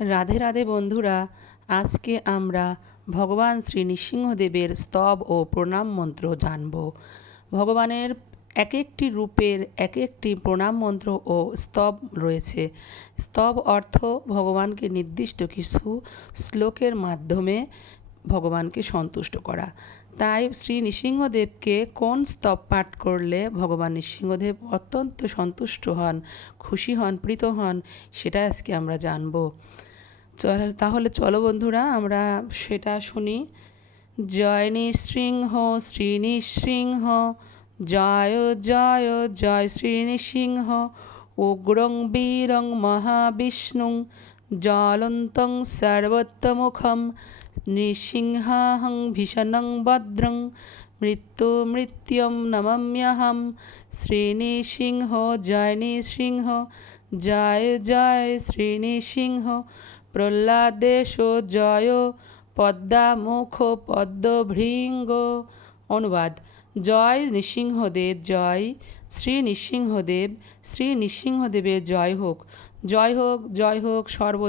রাধে রাধে বন্ধুরা, আজকে আমরা ভগবান শ্রী নৃসিংহদেবের স্তব ও প্রণাম মন্ত্র জানব। ভগবানের এক একটি রূপের এক একটি প্রণাম মন্ত্র ও স্তব রয়েছে। স্তব অর্থ ভগবানকে নির্দিষ্ট কিছু শ্লোকের মাধ্যমে ভগবানকে সন্তুষ্ট করা। তাই শ্রী নৃসিংহদেবকে কোন স্তব পাঠ করলে ভগবান নৃসিংহদেব অত্যন্ত সন্তুষ্ট হন, খুশি হন, প্রীত হন, সেটা আজকে আমরা জানব। তাহলে চলো বন্ধুরা, আমরা সেটা শুনি। জয় নৃসিংহ, শ্রী নৃসিংহ। জয় জয় জয়, শ্রী নৃসিংহ। উগ্রং, বীরং, মহাবিষ্ণুং। জ্বলন্তং সর্বতমুখম নৃসিংহাহং, ভীষণং, ভদ্রং। মৃত্যু মৃত্যুম নমম্যহম। শ্রীনৃসিংহ জয় নৃসিংহ। জয় জয় শ্রীনৃসিংহ প্রহ্লাদেশ জয় পদ্মামুখ পদ্মভৃঙ্গ অনুবাদ, জয় নৃসিংহদেব, জয় শ্রী নৃসিংহদেব, শ্রী নৃসিংহদেবের জয় হোক। জয় হোক জয় হোক, সর্ব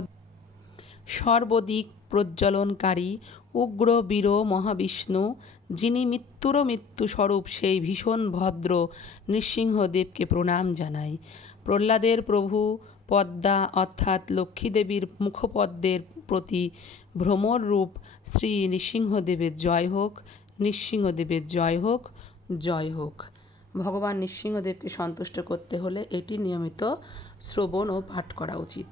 সর্বদিক প্রজ্বলনকারী, উগ্র বীর মহাবিষ্ণু, যিনি মৃত্যুর মৃত্যু স্বরূপ সেই ভীষণ ভদ্র নৃসিংহদেবকে প্রণাম জানাই। প্রহ্লাদের প্রভু পদ্মা অর্থাৎ লক্ষ্মীদেবীর মুখপদ্মের প্রতি ভ্রমর রূপ শ্রী নৃসিংহদেবের জয় হোক, নৃসিংহদেবের জয় হোক জয় হোক। ভগবান নৃসিংহদেবকে সন্তুষ্ট করতে হলে এটি নিয়মিত শ্রবণ ও পাঠ করা উচিত।